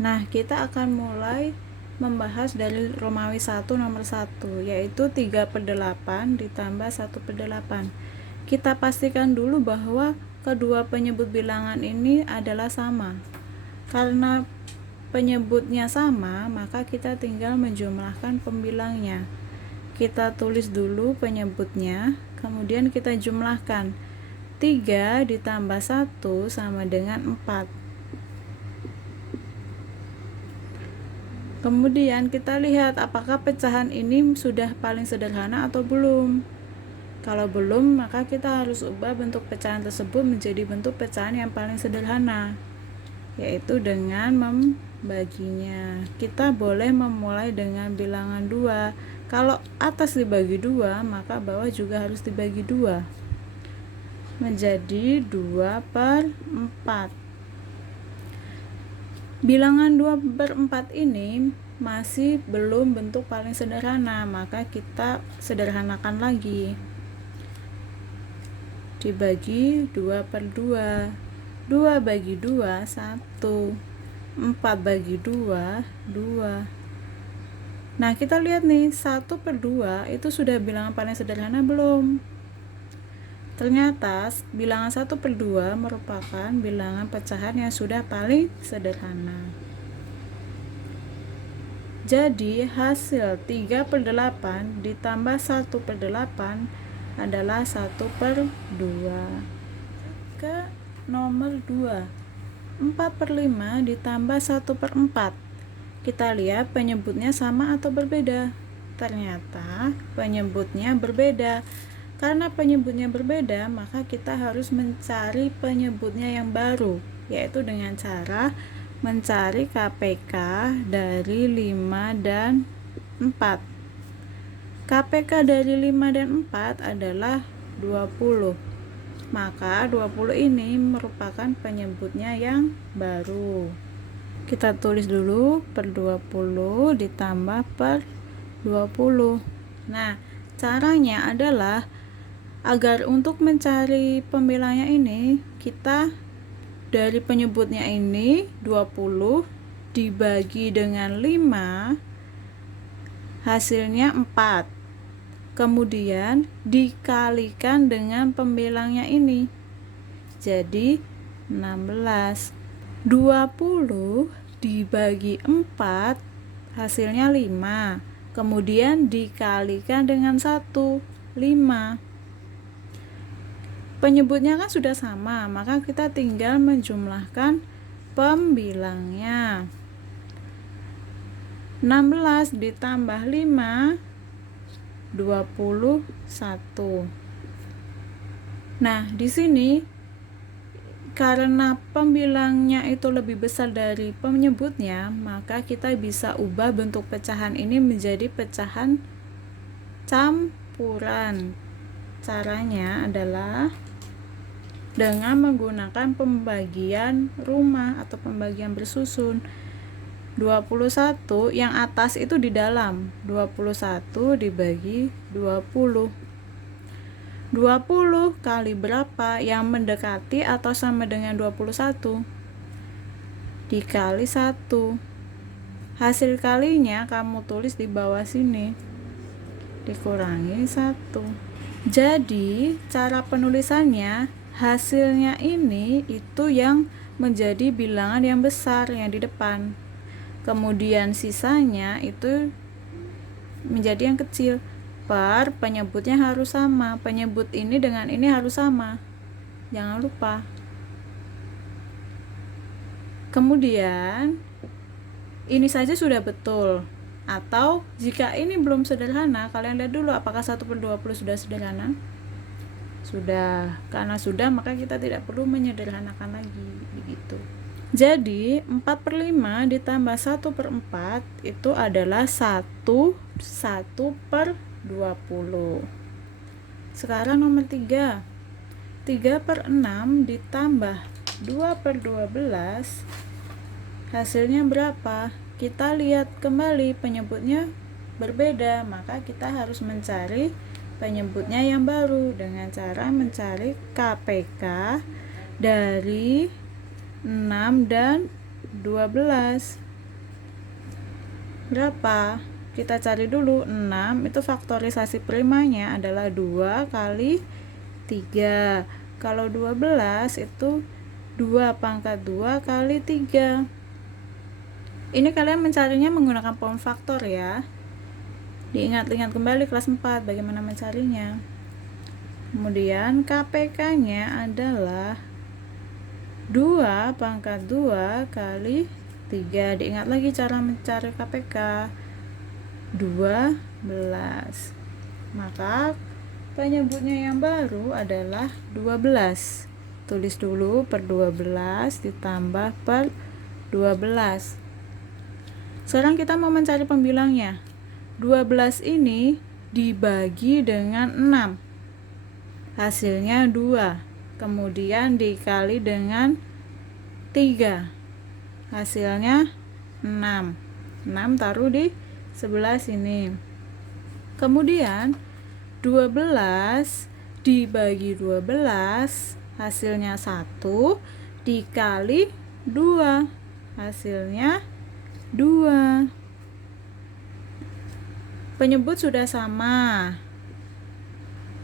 Nah, kita akan mulai membahas dari Romawi 1 nomor 1, yaitu 3/8 ditambah 1/8. Kita pastikan dulu bahwa kedua penyebut bilangan ini adalah sama. Karena penyebutnya sama, maka kita tinggal menjumlahkan pembilangnya. Kita tulis dulu penyebutnya, kemudian kita jumlahkan. 3 ditambah 1 sama dengan 4. Kemudian kita lihat apakah pecahan ini sudah paling sederhana atau belum. Kalau belum, maka kita harus ubah bentuk pecahan tersebut menjadi bentuk pecahan yang paling sederhana, yaitu dengan membaginya. Kita boleh memulai dengan bilangan 2. Kalau atas dibagi 2, maka bawah juga harus dibagi 2. Menjadi 2/4. Bilangan 2/4 ini masih belum bentuk paling sederhana, maka kita sederhanakan lagi. Dibagi 2/2. 2 bagi 2, 1. 4 bagi 2, 2. Nah, kita lihat nih, 1/2 itu sudah bilangan paling sederhana belum? Ternyata bilangan 1/2 merupakan bilangan pecahan yang sudah paling sederhana. Jadi hasil 3/8 ditambah 1/8 adalah 1/2. Ke nomor 2, 4/5 ditambah 1/4. Kita lihat penyebutnya sama atau berbeda. Ternyata penyebutnya berbeda. Karena penyebutnya berbeda, maka kita harus mencari penyebutnya yang baru, yaitu dengan cara mencari KPK dari 5 dan 4. KPK dari 5 dan 4 adalah 20. Maka 20 ini merupakan penyebutnya yang baru. Kita tulis dulu per 20 ditambah per 20. Nah, caranya adalah agar untuk mencari pembilangnya ini, kita dari penyebutnya ini 20 dibagi dengan 5, hasilnya 4. Kemudian dikalikan dengan pembilangnya ini, jadi 16. 20 dibagi 4, hasilnya 5. Kemudian dikalikan dengan 1, 5. Penyebutnya kan sudah sama, maka kita tinggal menjumlahkan pembilangnya. 16 ditambah 5, 21. Nah, di sini karena pembilangnya itu lebih besar dari penyebutnya, maka kita bisa ubah bentuk pecahan ini menjadi pecahan campuran. Caranya adalah dengan menggunakan pembagian rumah atau pembagian bersusun. 21 yang atas itu di dalam, 21 dibagi 20. 20 kali berapa yang mendekati atau sama dengan 21? Dikali 1. Hasil kalinya kamu tulis di bawah sini, dikurangi 1. Jadi cara penulisannya, hasilnya ini itu yang menjadi bilangan yang besar yang di depan. Kemudian sisanya itu menjadi yang kecil. Per penyebutnya harus sama. Penyebut ini dengan ini harus sama. Jangan lupa. Kemudian ini saja sudah betul. Atau jika ini belum sederhana, kalian lihat dulu apakah 1/20 sudah sederhana? Sudah. Karena sudah, maka kita tidak perlu menyederhanakan lagi, begitu. Jadi 4/5 ditambah 1/4 itu adalah 1/20. Sekarang nomor 3, 3/6 ditambah 2/12, hasilnya berapa? Kita lihat kembali, penyebutnya berbeda, maka kita harus mencari penyebutnya yang baru dengan cara mencari KPK dari 6 dan 12. berapa? Kita cari dulu. 6 itu faktorisasi primanya adalah 2 kali 3. Kalau 12 itu 2 pangkat 2 kali 3. Ini kalian mencarinya menggunakan form faktor ya. Diingat-ingat kembali kelas 4 bagaimana mencarinya. Kemudian KPK-nya adalah 2 pangkat 2 kali 3. Diingat lagi cara mencari KPK. 12. Maka penyebutnya yang baru adalah 12. Tulis dulu per 12 ditambah per 12. Sekarang kita mau mencari pembilangnya. 12 ini dibagi dengan 6. Hasilnya 2. Kemudian dikali dengan 3. Hasilnya 6. 6 taruh di sebelah sini. Kemudian 12 dibagi 12 hasilnya 1 dikali 2 hasilnya 2. Penyebut sudah sama.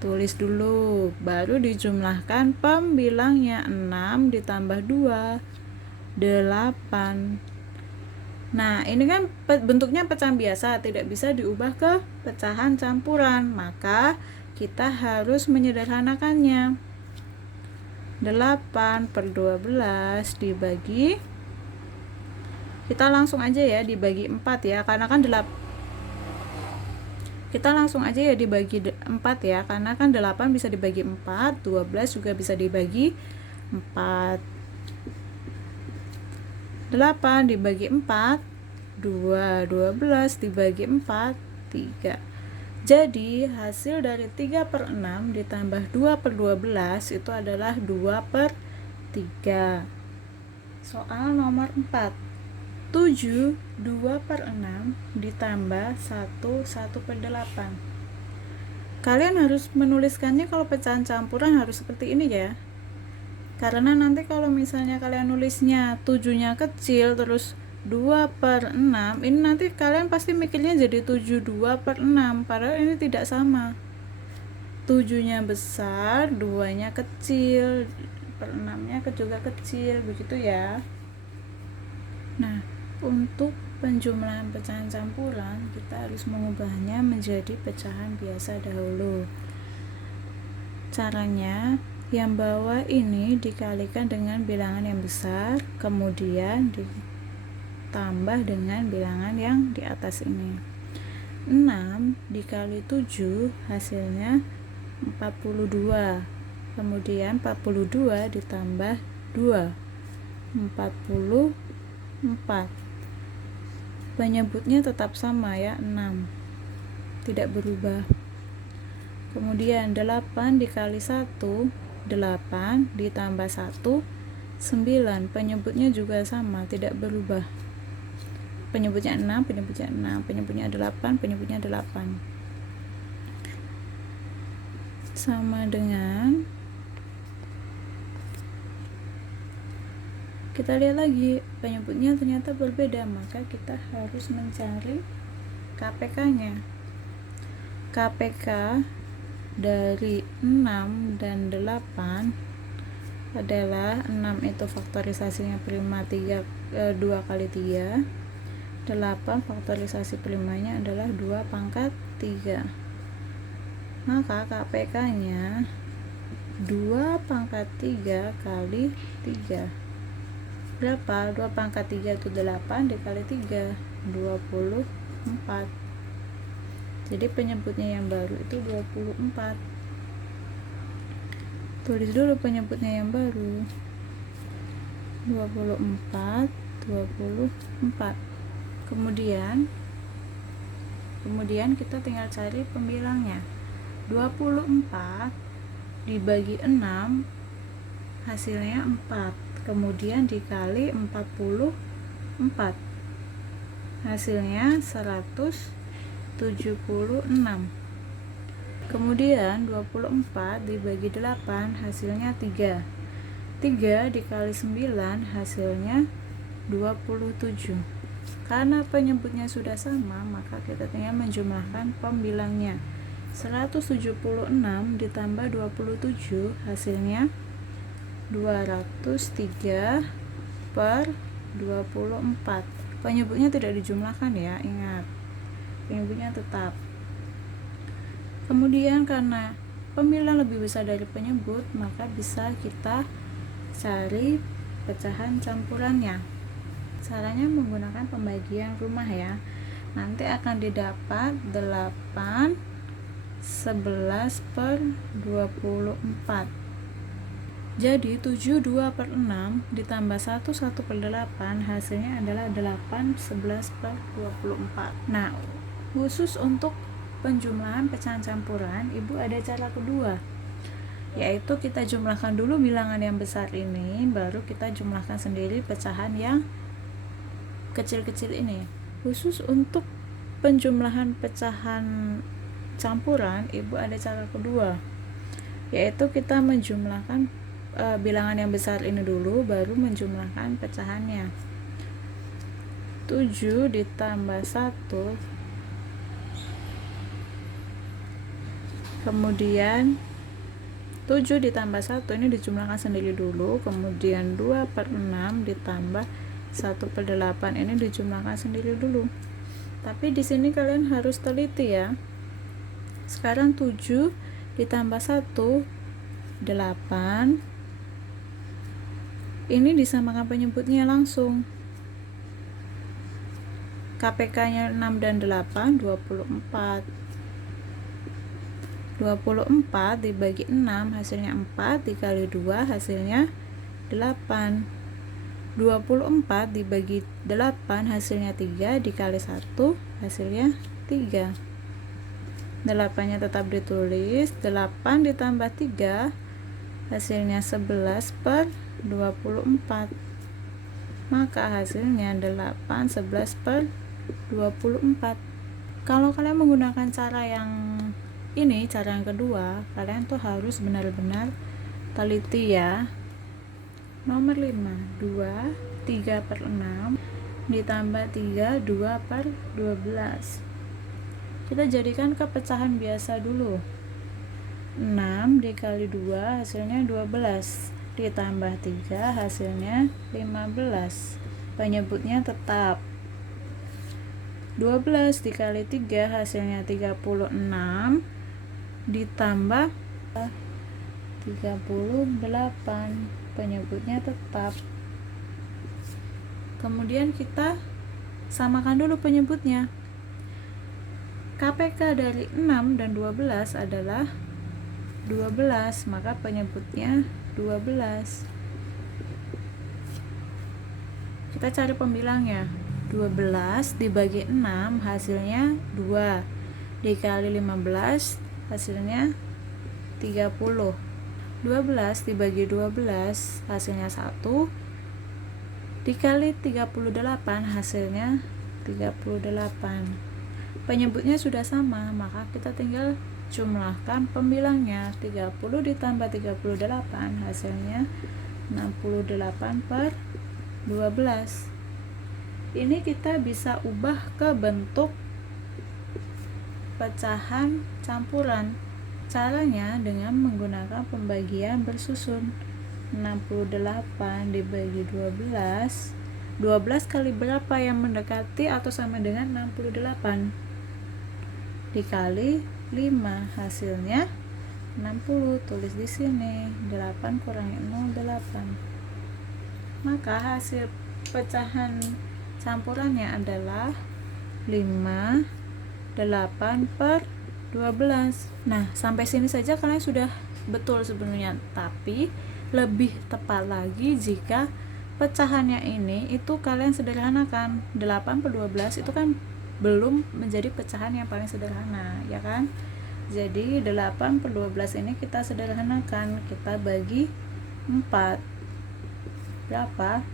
Tulis dulu, baru dijumlahkan pembilangnya. 6 ditambah 2, 8. Nah, ini kan bentuknya pecahan biasa, tidak bisa diubah ke pecahan campuran. Maka kita harus menyederhanakannya. 8 per 12 dibagi, kita langsung aja ya dibagi 4 ya, karena kan kita langsung aja ya dibagi 4 ya, karena kan 8 bisa dibagi 4, 12 juga bisa dibagi 4. 8 dibagi 4, 2, 12 dibagi 4, 3. Jadi hasil dari 3 per 6 ditambah 2 per 12 itu adalah 2 per 3. Soal nomor 4. 7, 2 per 6 ditambah 1 per 8. Kalian harus menuliskannya kalau pecahan campuran harus seperti ini ya. Karena nanti kalau misalnya kalian nulisnya 7-nya kecil terus 2 per 6, ini nanti kalian pasti mikirnya jadi 7 2 per 6, padahal ini tidak sama. 7-nya besar, 2-nya kecil, per 6-nya juga kecil, begitu ya. Nah, untuk penjumlahan pecahan campuran kita harus mengubahnya menjadi pecahan biasa dahulu. Caranya, yang bawah ini dikalikan dengan bilangan yang besar, kemudian ditambah dengan bilangan yang di atas ini. 6 dikali 7 hasilnya 42. Kemudian 42 ditambah 2, 44. Penyebutnya tetap sama ya, 6. Tidak berubah. Kemudian 8 dikali 1, 8 ditambah 1, 9. Penyebutnya juga sama, tidak berubah. Penyebutnya 6, penyebutnya 6, penyebutnya 8, penyebutnya 8. Sama dengan, kita lihat lagi, penyebutnya ternyata berbeda, maka kita harus mencari KPK-nya. KPK dari 6 dan 8 adalah 6 itu faktorisasinya prima 2 kali 3, 8 faktorisasi primanya adalah 2 pangkat 3. Maka KPK-nya 2 pangkat 3 kali 3. Berapa? 2 pangkat 3 itu 8 dikali 3, 24. Jadi penyebutnya yang baru itu 24. Tulis dulu penyebutnya yang baru. 24, 24. Kemudian kita tinggal cari pembilangnya. 24 dibagi 6 hasilnya 4. Kemudian dikali 44 hasilnya 176. Kemudian 24 dibagi 8 hasilnya 3. 3 dikali 9 hasilnya 27. Karena penyebutnya sudah sama, maka kita tinggal menjumlahkan pembilangnya. 176 ditambah 27 hasilnya 203 per 24. Penyebutnya tidak dijumlahkan ya, ingat. Penyebutnya tetap. Kemudian karena pembilang lebih besar dari penyebut, maka bisa kita cari pecahan campurannya. Caranya menggunakan pembagian rumah ya. Nanti akan didapat 8 11 per 24. Jadi 72 per 6 ditambah 1 per 8 hasilnya adalah 8 11 per 24. Nah, khusus untuk penjumlahan pecahan campuran, Ibu ada cara kedua, yaitu kita jumlahkan dulu bilangan yang besar ini, baru kita jumlahkan sendiri pecahan yang kecil-kecil ini. Khusus untuk penjumlahan pecahan campuran, Ibu ada cara kedua, yaitu kita menjumlahkan bilangan yang besar ini dulu, baru menjumlahkan pecahannya. 7 ditambah 1, kemudian 7 ditambah 1 ini dijumlahkan sendiri dulu, kemudian 2 per 6 ditambah 1 per 8 ini dijumlahkan sendiri dulu. Tapi di sini kalian harus teliti ya. Sekarang 7 ditambah 1 8. Ini disamakan penyebutnya langsung. KPK-nya 6 dan 8 24. 24 dibagi 6 hasilnya 4, dikali 2 hasilnya 8. 24 dibagi 8 hasilnya 3, dikali 1 hasilnya 3. 8-nya tetap ditulis. 8 ditambah 3 hasilnya 11 per 24. Maka hasilnya 8 11 per 24. Kalau kalian menggunakan cara yang ini, cara yang kedua, kalian tuh harus benar-benar teliti ya. Nomor 5, 2 3 per 6 ditambah 3 2 per 12. Kita jadikan ke pecahan biasa dulu. 6 dikali 2 hasilnya 12, ditambah 3 hasilnya 15. Penyebutnya tetap. 12 dikali 3 hasilnya 36, ditambah 38. Penyebutnya tetap. Kemudian kita samakan dulu penyebutnya. KPK dari 6 dan 12 adalah 12, maka penyebutnya 12. Kita cari pembilangnya. 12 dibagi 6 hasilnya 2, dikali 15 hasilnya 30. 12 dibagi 12 hasilnya 1, dikali 38 hasilnya 38. Penyebutnya sudah sama, maka kita tinggal jumlahkan pembilangnya. 30 ditambah 38 hasilnya 68 per 12. Ini kita bisa ubah ke bentuk pecahan campuran. Caranya dengan menggunakan pembagian bersusun. 68 dibagi 12. 12 kali berapa yang mendekati atau sama dengan 68? Dikali 5, hasilnya 60. Tulis di sini. 8 kurangi 0, 8. Maka hasil pecahan campurannya adalah 5 8 per 12. Nah, sampai sini saja kalian sudah betul sebenarnya, tapi lebih tepat lagi jika pecahannya ini itu kalian sederhanakan. 8 per 12 itu kan belum menjadi pecahan yang paling sederhana, ya kan? Jadi 8 per 12 ini kita sederhanakan, kita bagi 4. Berapa?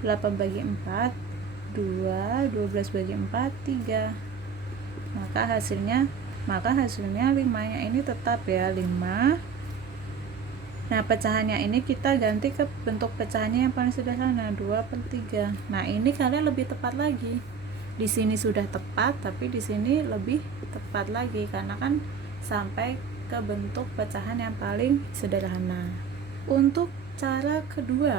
8 bagi 4 2, 12 bagi 4 3. Maka hasilnya 5-nya ini tetap ya, 5. Nah, pecahannya ini kita ganti ke bentuk pecahannya yang paling sederhana, 2/3. Nah, ini kalian lebih tepat lagi. Di sini sudah tepat, tapi di sini lebih tepat lagi karena kan sampai ke bentuk pecahan yang paling sederhana. Untuk cara kedua,